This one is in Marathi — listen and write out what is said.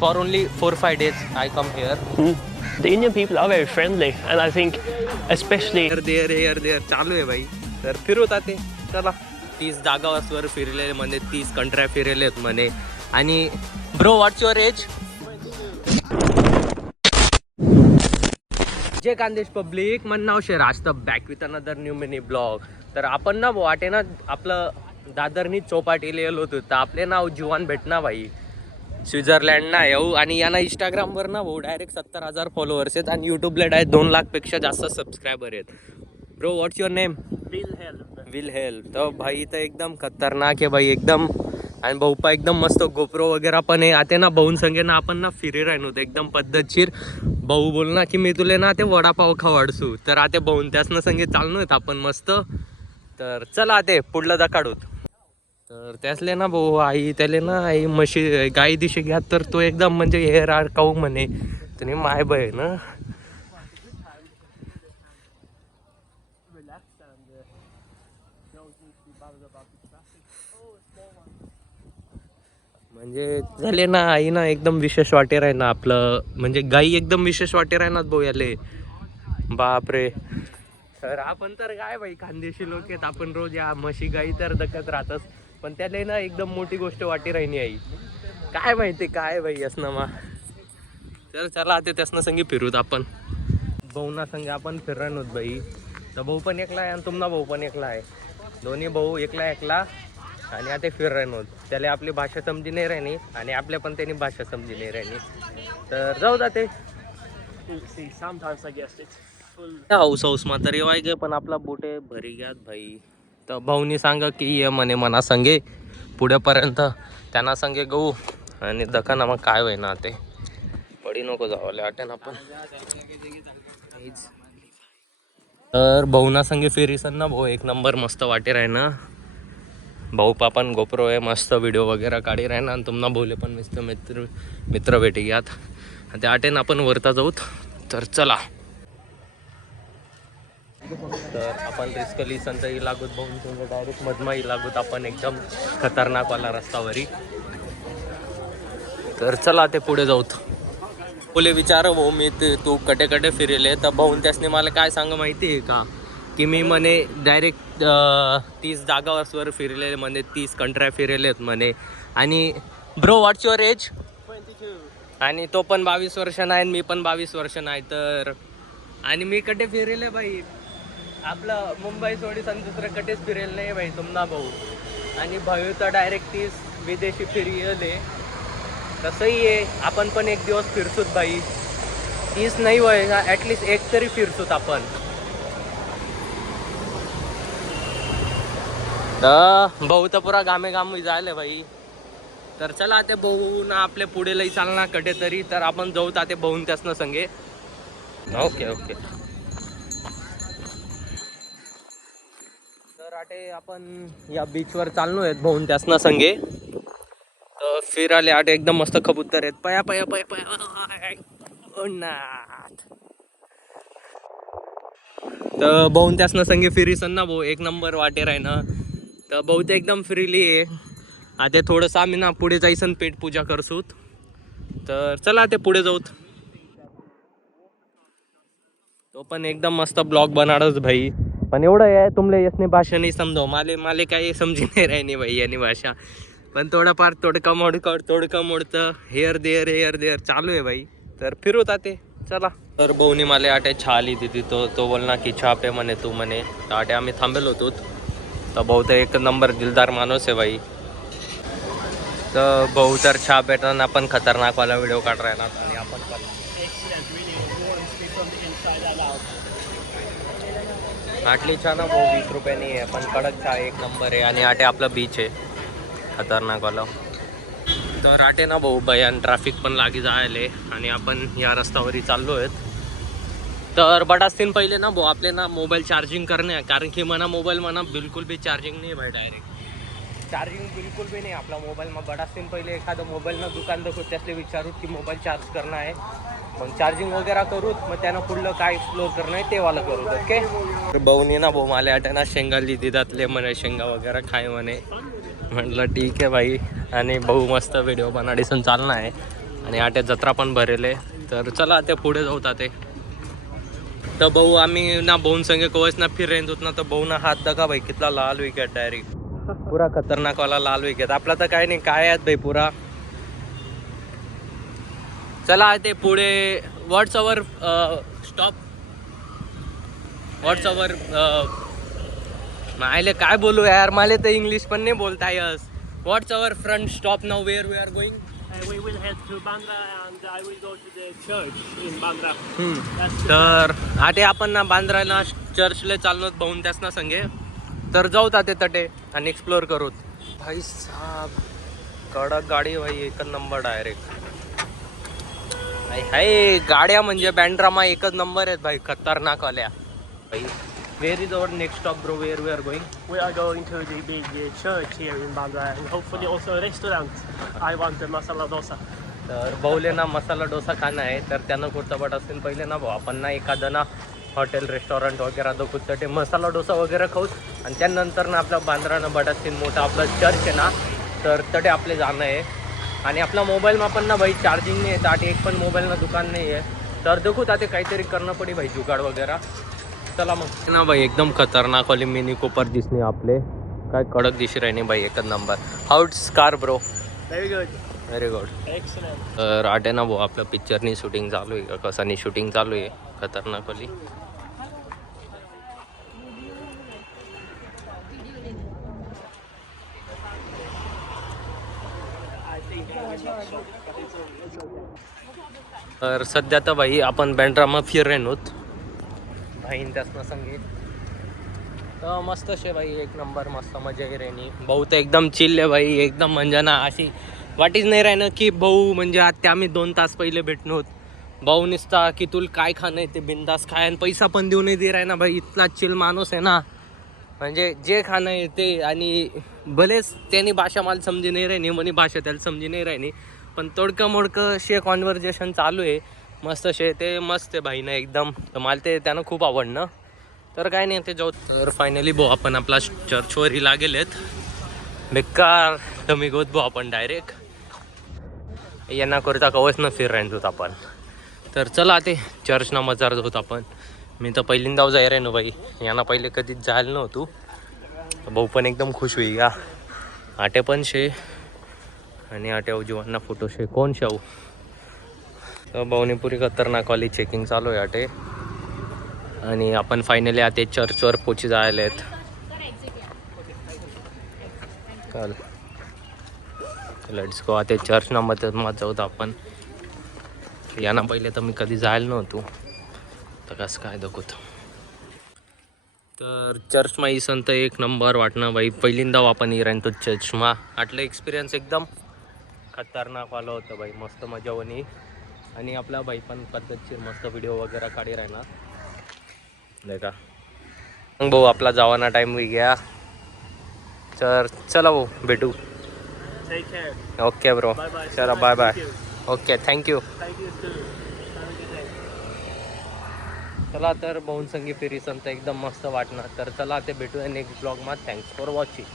for only 4-5 days I come here. The Indian people are very friendly, and I think especially here चालू आहे भाई. तर फिरवतात ते. चला 30 जागावर फिरलेले म्हणे, 30 कंट्र्या फिरलेले आहेत म्हणे. आणि ब्रो व्हॉट्स युअर एज? जय खानदेश पब्लिक, मन नाव Sheraz the back with another new mini blog. तर आपण ना वाटे ना आपलं दादरनी चौपाटीला गेलो होतो. तर आपले नाव जीवन भेटना भाई स्वित्झर्लंड ना येऊ. आणि यांना इंस्टाग्रामवर ना भाऊ डायरेक्ट 70,000 फॉलोअर्स आहेत आणि यूट्यूबला डायरेक्ट 2 लाखपेक्षा जास्त सबस्क्रायबर आहेत. Bro what's your name? Will help. तर भाई तर एकदम खतरनाक आहे भाई एकदम. आणि भाऊपा एकदम मस्त गोप्रो वगैरे पण आहे. आता ना भाऊन संगे ना आपण ना फिरे राहिलो होतो एकदम पद्धतशीर. भाऊ बोल ना की मी तुले ना ते वडापाव खावाडसू. तर आता भाऊन त्यासनं संगे चाललो आहेत आपण मस्त. तर चला ते पुढलं दाखाडूत. तर त्यासले ना भाऊ आई त्याले ना आई म्हशी गाई दिशी घ्या. तर तो एकदम म्हणजे हेर आर काऊ म्हणे. तुम्ही माय बाय ना म्हणजे झाले ना आई ना एकदम विशेष वाटे राही ना आपलं म्हणजे गाई एकदम विशेष वाटे राहणार भाऊ याले. बापरे. तर आपण तर काय भाई खानदेशी लोक आहेत. आपण रोज या म्हशी गाई तर दखत राहतच. पण त्याला ना एकदम मोठी गोष्ट वाटी राहिनी आई. काय माहिती काय भाई असं मा. तर चला आता त्यासनं संगी फिरूत आपण. भाऊना संगे आपण फिरणार भाई. तर भाऊ पण एकला आहे आणि तुम्हाला भाऊ पण एकला आहे. दोन्ही भाऊ एकला आणि आता फिर राहिनो. त्याला आपली भाषा समजी नाही राहिनी आणि आपल्या पण त्यांनी भाषा समजी नाही राहिनी. तर जाऊ जाते हाऊस मा तर येवाय गे. पण आपला बोटे भरी घ्यात भाई. तर भाऊनी सांगा की ये म्हणे मना संगे पुढेपर्यंत त्यांना संगे गहू आणि दखना मग काय होय ना ते पडी नको जावले आटेन आपण. तर भाऊना संगे फेरीसन ना भाऊ एक नंबर मस्त वाटे राही ना. भाऊ पापन गोप्रो आहे मस्त व्हिडिओ वगैरे काढी राही ना. आणि तुम्हाला बोले पण मस्त मित्र भेटी घ्यात. आणि त्या आटेन आपण वरता जाऊत. तर चला. तर आपण रिस्कली संतही लागूत भाऊन डायरेक्ट मधमाही लागूत आपण एकदम खतरनाकवाला रस्तावरी. तर चला ते पुढे जाऊत. बोले विचार भाऊ मी तू कटे फिरेले. तर भाऊन त्यासने मला काय सांग माहिती आहे का की मी म्हणे डायरेक्ट 30 जागावर फिरलेले म्हणे 30 कंट्र्या फिरले आहेत म्हणे. आणि ब्रो व्हॉट्स युअर एज? 22. आणि तो पण 22 वर्ष नाही मी पण 22 वर्ष नाही. तर आणि मी कटे फिरेले भाई आपलं मुंबई सोडीस आणि दुसरं कटेच फिरेल नाही भाई तुम्हाला भाऊ. आणि भाऊ तर डायरेक्ट 30 विदेशी फिरले. तसंही आहे आपण पण एक दिवस फिरसूत भाई. 30 नाही वय ॲटलिस्ट एक तरी फिरसूत आपण. तर भाऊ तर पुरा गामे जायला भाई. तर चला ते भाऊ ना आपल्या पुढे लई चालना कटे तरी. तर आपण जाऊ ते भाऊन त्यासनं संगे. ओके. तर आटे आपण या बीचवर चाललो आहेत भाऊन त्यासनं संगे. तर फिराले आटे एकदम मस्त कबूतर आहेत. पया तर भाऊन त्यासनं संगे फिरीसन ना भाऊ एक नंबर वाटे राही ना. तर भाऊ ते एकदम फ्रीली आहे. आता थोडंसं आम्ही ना पुढे जायसन पेट पूजा करसूत. तर चला ते पुढे जाऊत. तो पण एकदम मस्त ब्लॉग बनाडच भाई. पण एवढं आहे तुमले यसने भाषा नाही समजाव. माले काही समजी नाही राहिनी भाई यानी भाषा. पण थोडंफार तोडका मोडतं हेअर देअर चालू आहे भाई. तर फिरवत ते चला. तर भाऊनी मला आटे चहा आली तिथे. तो बोल ना की चहा पे म्हणे तू म्हणे. तर आटे आम्ही थांबेलो होतो. तर भाऊ तर एक नंबर दिलदार माणूस आहे भाई. तर भाऊ तर चहा पेटताना आपण खतरनाकवाला व्हिडिओ काढ राहिला. आणि आपण पण आटली चहा ना भाऊ 20 रुपयानी आहे. पण कडक चहा एक नंबर आहे. आणि आटे आपला बीच आहे खतरनाकवाला. तर आटे ना भाऊ भयान ट्रॅफिक पण लागी जायले. आणि आपण या रस्त्यावरही चाललो आहेत. तर बटासतीन पहिले ना भाऊ आपले ना मोबाईल चार्जिंग करणे. कारण की मना मोबाईल म्हणा बिलकुल भी चार्जिंग नाही भाई. डायरेक्ट चार्जिंग बिलकुल भी नाही आपला मोबाईल. मग बटासतीन पहिले एखादं मोबाईल ना दुकान दाखवत त्यासले विचारू की मोबाईल चार्ज करणं आहे. मग चार्जिंग वगैरे करूत. मग त्यानं पुढलं काय एक्सप्लोर करणं आहे ते वाला करूत. ओके. तर भाऊनी ना भाऊ मला आट्याना शेंगा दिदातले म्हणे शेंगा वगैरे खाय म्हणे. म्हटलं ठीक आहे भाई. आणि भाऊ मस्त व्हिडिओ बनाडीसन चालना आहे. आणि आट्या जत्रा पण भरेल आहे. तर चला ते पुढे जाऊ ते. तर भाऊ आम्ही ना भाऊन संगे कवच ना फिरेन होत ना, तर भाऊ ना हात दगा भाई कितला लाल विकेट डायरेक्ट पुरा खतरनाक वाला लाल विकेट. आपला तर काय नाही, काय आहेत भाई पुरा. चला ते पुढे what's our stop, what's our मायले काय बोलू यार, मला तर इंग्लिश पण नाही बोलता yes. What's our front stop नाव, where we are going. We will head to Bandra and I will go to the church in Bandra. तर आटे आपण ना बांद्राला चर्चला चाललो भाऊन त्यास ना संगे. तर जाऊ ते तटे आणि एक्सप्लोर करू. भाई साहब कडक गाडी भाई, एक नंबर डायरेक्ट. हाय गाड्या म्हणजे बँड्रामा एकच नंबर आहेत भाई, खतरनाक आल्या भाई. Where is our next stop bro, where we are going? We are going to the big church here in Bandra and hopefully also a restaurant. I want a masala dosa. तर भाऊले ना मसाला डोसा खाणं आहे. तर त्यानं कुठं बट असेल पहिले ना भाऊ आपण ना एखादं ना हॉटेल रेस्टॉरंट वगैरे दखूत तर ते मसाला डोसा वगैरे खाऊच. आणि त्यानंतर ना आपल्या बांद्रानं बट असतील मोठा आपलं चर्च आहे ना, तर तटे आपले जाणं आहे. आणि आपला मोबाईलमा पण ना भाई चार्जिंग नाही आहे, तर एक पण मोबाईलनं दुकान नाही आहे. तर देखू ते काहीतरी करणं पडी भाई जुगाड वगैरे. चला मग ना भाई एकदम खतरनाक वाली मिनी कूपर दिसणे आपले, काय कडक दिशी राहिणे भाई, एकच number. How's car bro? Very good. Very good. Excellent. तर आटे ना भाऊ आपल्या पिक्चरनी शूटिंग चालू आहे का कसानी शूटिंग चालू आहे खतरनाक वाली. तर सध्या तर भाई आपण बँड्रामा फिरेन होत भाईन त्यासनं संगीत. तर मस्त शे भाई, एक नंबर मस्त मजा आहे रेनी. भाऊ तर एकदम चिल्ल आहे भाई, एकदम म्हणजे ना अशी वाटीच नाही राहिनं की भाऊ म्हणजे आता आम्ही 2 तास पहिले भेटलो होत. भाऊ निसता की तुला काय खाणं आहे ते बिंदास खाय, आणि पैसा पण देऊ नाही दे राही ना भाई. इतला चिल माणूस आहे ना, म्हणजे जे खाणं आहे ते. आणि भलेच त्यांनी भाषा मला समजी नाही राहिनी, म्हणे भाषा त्याला समजी नाही राहिनी, पण तोडकं मोडकं शे कॉन्व्हर्जेशन चालू आहे मस्त शे. ते मस्त आहे भाई ना एकदम. तर मला ते त्यानं खूप आवडणं. तर काय नाही ते जाऊ. तर फायनली भाऊ आपण आपला चर्चवर ही लागेलेत बेकार. तर मी गोत भाऊ आपण डायरेक्ट यांना करता कवच न फिर राहीन होत आपण. तर चला ते चर्चना मजार होत आपण. मी तर पहिल्यांदा जाय रे ना भाई, यांना पहिले कधीच जायला नव्हतो. भाऊ पण एकदम खुश होई का. आटे पण शे आणि आट्या जीवांना फोटो शे कोण शाहू. तर भाऊनी पुरी खतरनाक वाली चेकिंग चालू आहे आटे. आणि आपण फायनली आता चर्चवर पोची जायला आहेत. चल लेट्स गो. आता चर्च ना मत जाऊत आपण. यांना पहिले तर मी कधी जायला नव्हतो, तर कसं काय दाखवत. तर चर्चमा इसन तर एक नंबर वाटणं भाई. पहिल्यांदा आपण राहीन तो चर्चमा. आटलं एक्सपिरियन्स एकदम खतरनाक वाला होतं भाई, मस्त मजा होणी. आणि आपला भाई पण पद्धतशीर मस्त व्हिडिओ वगैरे काढी राहणार नाही का. मग भाऊ आपला जावाना टाईम होई गया. तर चला भाऊ भेटू. Take care. Okay bro. Bye bye. चला bye bye. Thank you. Okay thank you. Thank you too. Have a good day. चला तर भाऊन संगी फिरी संत एकदम मस्त वाटणार. तर चला ते भेटूया नेक्स्ट ब्लॉगमा. Thanks for watching.